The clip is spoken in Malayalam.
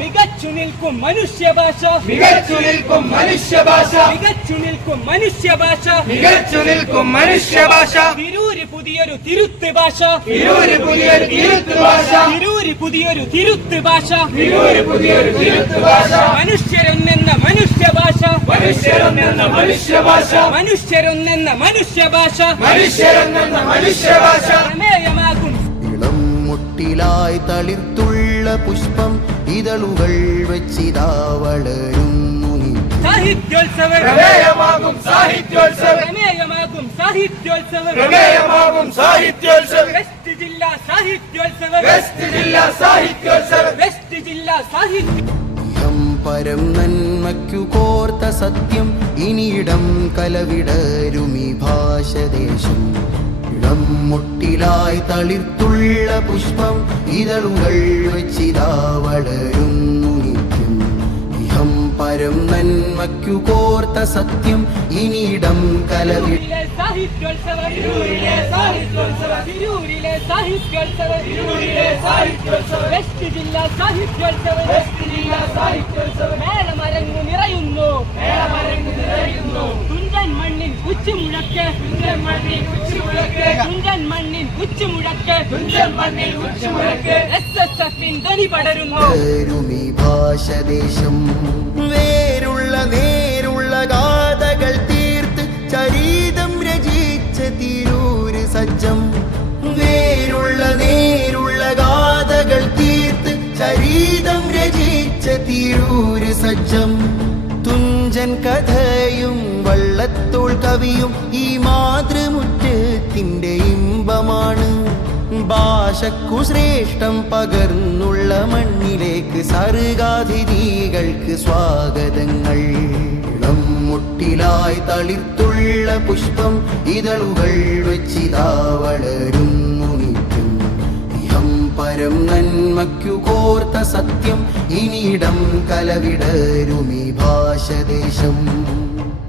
മികച്ചു നിൽക്കും മനുഷ്യഭാഷ മികച്ചു നിൽക്കും മനുഷ്യഭാഷ മികച്ചു നിൽക്കും മനുഷ്യഭാഷ മികച്ചു നിൽക്കും മനുഷ്യഭാഷ തിരൂര് പുതിയൊരു തിരുത്ത് ഭാഷ തിരൂര് പുതിയൊരു തിരുത്ത് ഭാഷ തിരൂര് പുതിയൊരു തിരുത്ത് ഭാഷ തിരൂര് പുതിയൊരു തിരുത്ത് ഭാഷ മനുഷ്യരൊന്നെന്ന മനുഷ്യഭാഷ മനുഷ്യരൊന്നെന്ന മനുഷ്യഭാഷ മനുഷ്യരൊന്നെന്ന മനുഷ്യഭാഷ മനുഷ്യരൊന്നെന്ന മനുഷ്യഭാഷ പ്രമേയമാകും ഇളം മുട്ടിലായി തളിർത്തുള്ള പുഷ്പം ഇതളുകൾ വെച്ചിതാ വളരുന്നു സാഹിത്യോത്സവം പ്രമേയമാകും സാഹിത്യോത്സവം പ്രമേയമാകും സാഹിത്യോത്സവം പ്രമേയമാകും സാഹിത്യോത്സവം വെസ്റ്റ് ജില്ലാ സാഹിത്യോത്സവം വെസ്റ്റ് ജില്ലാ സാഹിത്യോത്സവം വെസ്റ്റ് ജില്ലാ സാഹിത്യ പരം നന്മയ്ക്കു കോർത്ത സത്യം ഇനിയിടം കലവിടരുമി ഭാഷദേശം ഇളം മുട്ടിലായി തളിർത്തുള്ള പുഷ്പം ഇതളുകൾ വെച്ചിതാ വളരുന്നു നിത്യം ഇഹം പരം നന്മയ്ക്കു കോർത്ത സത്യം ഇനിയിടം കലവിട സാഹിത്യോത്സവം തിരൂരിലെ സാഹിത്യോത്സവം തിരൂരിലെ സാഹിത്യോത്സവം തിരൂരിലെ സാഹിത്യോത്സവം വെസ്റ്റ് ജില്ലാ സാഹിത്യോത്സവം വെസ്റ്റ് ജില്ലാ സാഹിത്യോത്സവം മേളമരങ്ങു നിറയുന്നു മേളമരങ്ങു നിറയുന്നു തുഞ്ചൻ മണ്ണിൻ ഉച്ചിമുഴക്ക് തുഞ്ചൻ മണ്ണിൻ ഉച്ചിമുഴക്ക് തുഞ്ചൻ മണ്ണിൻ ഉച്ചിമുഴക്ക് തുഞ്ചൻ മണ്ണിൻ ഉച്ചിമുഴക്ക് SSFിൻ ധ്വനി പടരുന്നു രുമി ഭാഷദേശം വേരുള്ള നേരുള്ള ഗാഥകൾ തീർത്ത് ചരിതം രചിച്ച തിരൂര് സജ്ജം വേരുള്ള നേരുള്ള ഗാഥകൾ തീർത്ത് ചരിതം രചിച്ച തിരൂര് സജ്ജം തുഞ്ചൻ കഥയും വള്ളത്തോൾ കവിയും ഈ മാതൃമുറ്റത്തിന്റെ ഇമ്പമാണ് ഭാഷക്കു ശ്രേഷ്ഠം പകർന്നുള്ള മണ്ണിലേക്ക് സർഗാതിഥികൾക്ക് സ്വാഗതങ്ങൾ ഇളം മുട്ടിലായി തളിർത്തുള്ള പുഷ്പം ഇതളുകൾ വെച്ചിതാ വളരുന്നു നിത്യം ഇഹം പരം നന്മയ്ക്കു കോർത്ത സത്യം ഇനിയിടം കലവിടരുമി ഭാഷദേശം